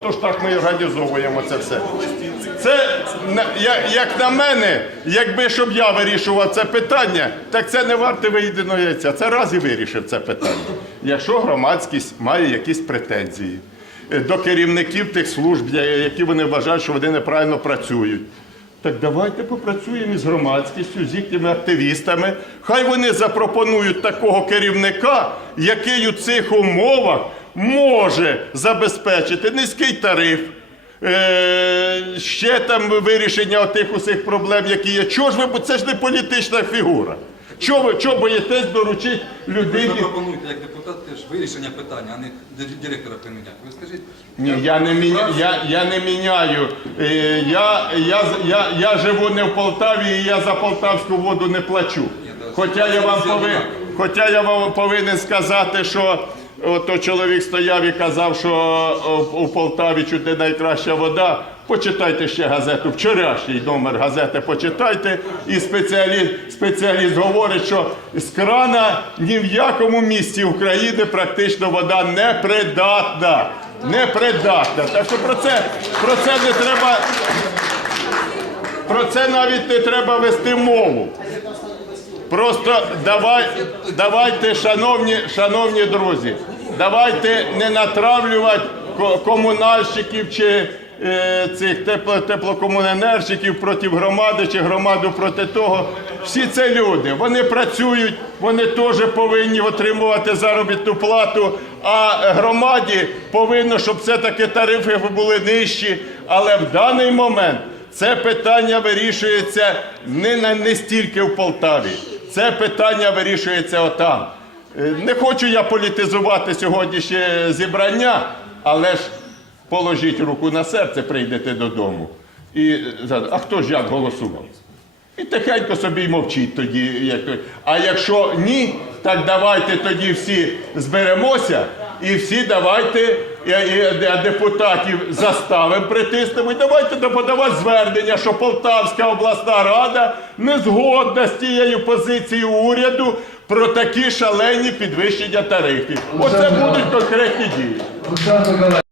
Тож так ми організовуємо це все. Це, як на мене, якби щоб я вирішував це питання, так це не варте виїденого яйця. Це раз і вирішив це питання. Якщо громадськість має якісь претензії е, до керівників тих служб, які вони вважають, що вони неправильно працюють. Так давайте попрацюємо із громадськістю, з їхніми активістами. Хай вони запропонують такого керівника, який у цих умовах може забезпечити низький тариф, е, ще там вирішення тих усіх проблем, які є. Чого ж ви, бо це ж не політична фігура. Чого ви чого боїтесь доручити Ви людині? пропонуєте як депутат теж вирішення питання, а не директора приміняти. Ви скажіть, Ні, я не міняю. Я, я не міняю. Е, Я, я, я, я живу не в Полтаві, і я за полтавську воду не плачу. Хоча я вам повинен, хоча я вам повинен сказати, що ото чоловік стояв і казав, що у Полтаві чуть не найкраща вода. Почитайте ще газету. Вчорашній номер газети почитайте. І спеціаліст, спеціаліст говорить, що з крана ні в якому місті України практично вода не придатна. Непридатна. Так що про це, про це не треба. Про це навіть не треба вести мову. Просто давай, давайте, шановні, шановні друзі, давайте не натравлювати комунальщиків чи е, цих тепло, теплокомуненерщиків проти громади чи громаду проти того. Всі це люди. Вони працюють, вони теж повинні отримувати заробітну плату. А громаді повинно, щоб все-таки тарифи були нижчі. Але в даний момент це питання вирішується не, не стільки в Полтаві. Це питання вирішується отам. Е, Не хочу я політизувати сьогоднішнє зібрання, але ж положіть руку на серце, прийдете додому. І е, а хто ж як голосував? І тихенько собі й мовчіть тоді. А якщо ні, так давайте тоді всі зберемося і всі давайте депутатів заставимо притиснемо. І давайте подавати звернення, що Полтавська обласна рада не згодна з тією позицією уряду про такі шалені підвищення тарифів. Оце будуть конкретні дії.